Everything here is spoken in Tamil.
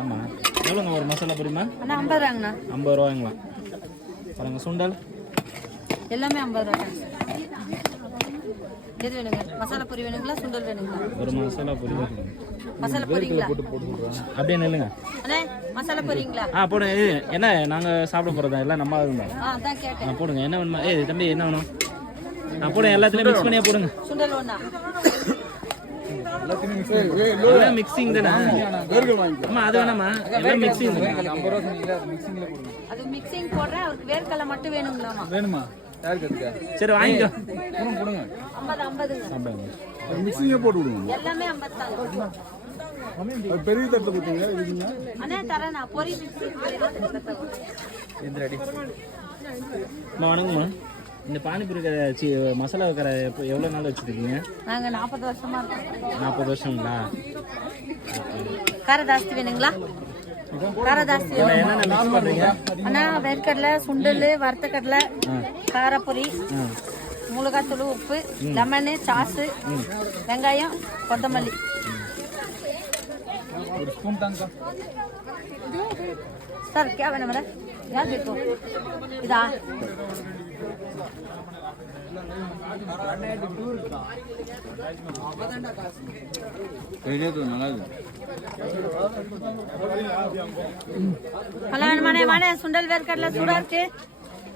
ஆமாம். எவ்வளோங்க ஒரு மசாலா பொரிமா? அண்ணா 50 ரூபாங்கண்ணா. 50 ரூபாங்களா? பாருங்க சுண்டல் எல்லாமே 50 ரூபா. எது வேணுங்க? மசாலா பொரி வேணுங்களா சுண்டல் வேணுங்களா? ஒரு மசாலா பொரி. மசாலா பொரிங்களா? அப்படியே நில்லுங்க. அண்ணே மசாலா பொரிங்களா? போடுங்க. இது என்ன நாங்கள் சாப்பிட போகிறதா எல்லாம் நம்ம ஆகுங்க. அதான் கேட்டேன். போடுங்க. என்ன வேணுமா? தம்பி என்ன வேணும்? போடுங்க. எல்லாத்துலேயும் மிக்ஸ் பண்ணியே போடுங்க. சுண்டல் ஒன்றா எல்லாம் மிக்சிங் தானே? ஆமாம் அது வேணாமா? எல்லாம் மிக்சிங். அது மிக்சிங் போடுறேன். அவருக்கு வேர்க்கடலை மட்டும் வேணுங்களாமா? வேணுமா? சரி வாங்கிக்கோ. 50 50ங்க. மிக்சிங்கே போட்டு விடுங்க. எல்லாமே 50 தாங்க. பெரிய தட்டு கொடுத்தீங்க இதுங்க. அண்ணே தரேண்ணா பொரி மிக்ஸி. வணக்கம்மா. இந்த பானிபூரி கடை மசாலா கடை எவ்வளோ நாள் வச்சுருக்கீங்க? நாங்கள் 40 வருஷமா இருக்கோம். 40 வருஷங்களா? கார ஜாஸ்தி வேணுங்களா? கார ஜாஸ்தி என்னென்ன மிக்ஸ் பண்ணுறீங்க? அண்ணா வேர்க்கடலை சுண்டல் வறுத்த கடலை காரப்பொரி மிளகாத்தூள் உப்பு லெமனு சாஸு வெங்காயம் கொத்தமல்லி. ஒரு ஸ்பூன் தாங்க சார் क्या வேணும் மேடம்? யார் கேட்கும் இதா? ஹலோ மனே சுண்டல் வேர்க்கடலை சூடா இருக்கு.